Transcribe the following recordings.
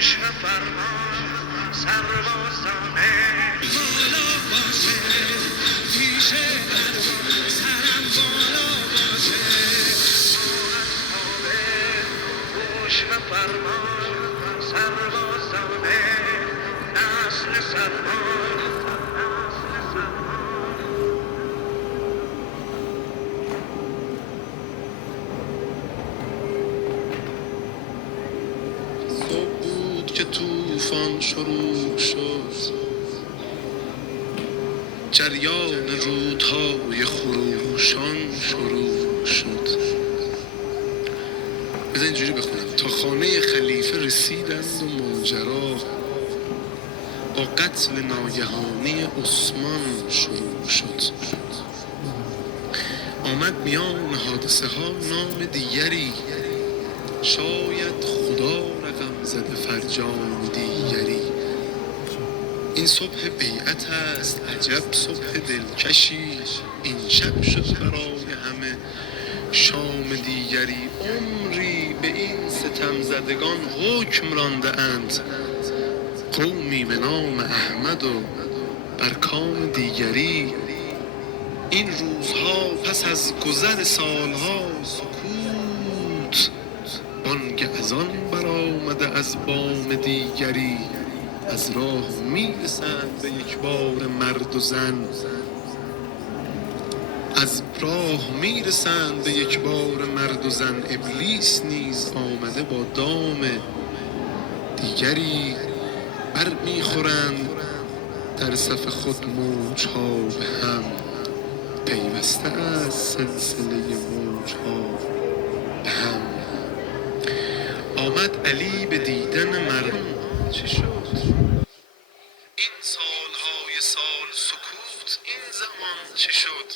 گوش و فرمان سربازانه بالا باشه پیش درمان سرم بالا باشه گوش و فرمان سربازانه نسل سلمان صبح بود که طوفان شروع شد، جریان رودهای خروشان شروع شد. بذار اینجوری بخونم: تا خانه خلیفه رسیدند و ماجرا با قتل ناگهانی عثمان شروع شد. آمد میان حادثه ها نام دیگری، شاید خدا رقم زده فرجام دیگری. این صبح بیعت است عجب صبح دلکشی، این شب شد برای همه شام دیگری. عمری به این ستم زدگان حکم رانده اند، قومی به نام احمد و بر کام دیگری. این روزها پس از گذر سالها سکوت، بانگ اذان برآمده از بام دیگری. از راه میرسند به یک بار مرد و زن، از راه میرسند به یک بار مرد و زن. ابلیس نیز آمده با دام دیگری. بر میخورند در صف خود موجها به هم، پیوسته از سلسله موجها به هم. آمد علی به دیدن مردم، چه شد؟ این سالهای سال سکوت، این زمان چه شد؟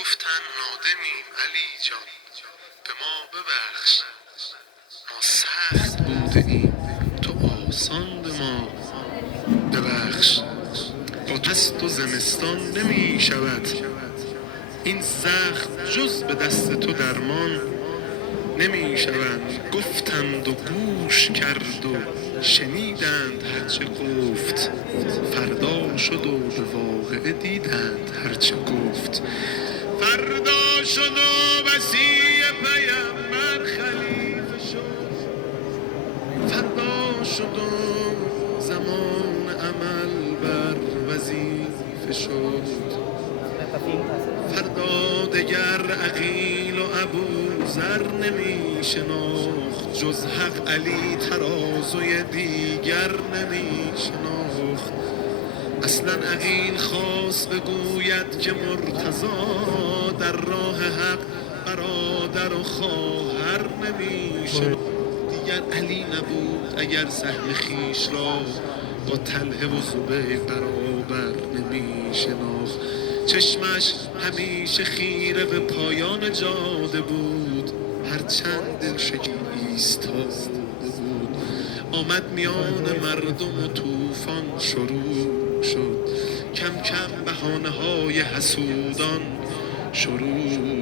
گفتن نادمیم علی جان، به ما ببخش، ما سخت بوده ایم تو آسان به ما ببخش. با دست و زمستان نمی شود این زخم، جز به دست تو درمان نمی شود. گفتند و گوش کرد و شنیدند هرچه گفت، فردا شد و به واقعه دیدند هرچه گفت. فردا شد و وصی پیامبر خلیفه شد، فردا شد و زمان عمل بر وظیفه شد. فردا دگر عقیل و ابوذر نمی شناخت، جز حق علی ترازوی دیگر نمی شناخت. اصلا عقیل خواست بگوید که مرتضی در راه حق برادر و خواهر نمی شناخت. دیگر علی نبود اگر سهم خیش را با طلحه و زبیر برابر نمی شناخت. چشمش همیشه خیره به پایان جاده بود، هرچند دلشکی ایستاده بود. آمد میان مردم و طوفان شروع شد، کم کم بهانه های حسودان شروع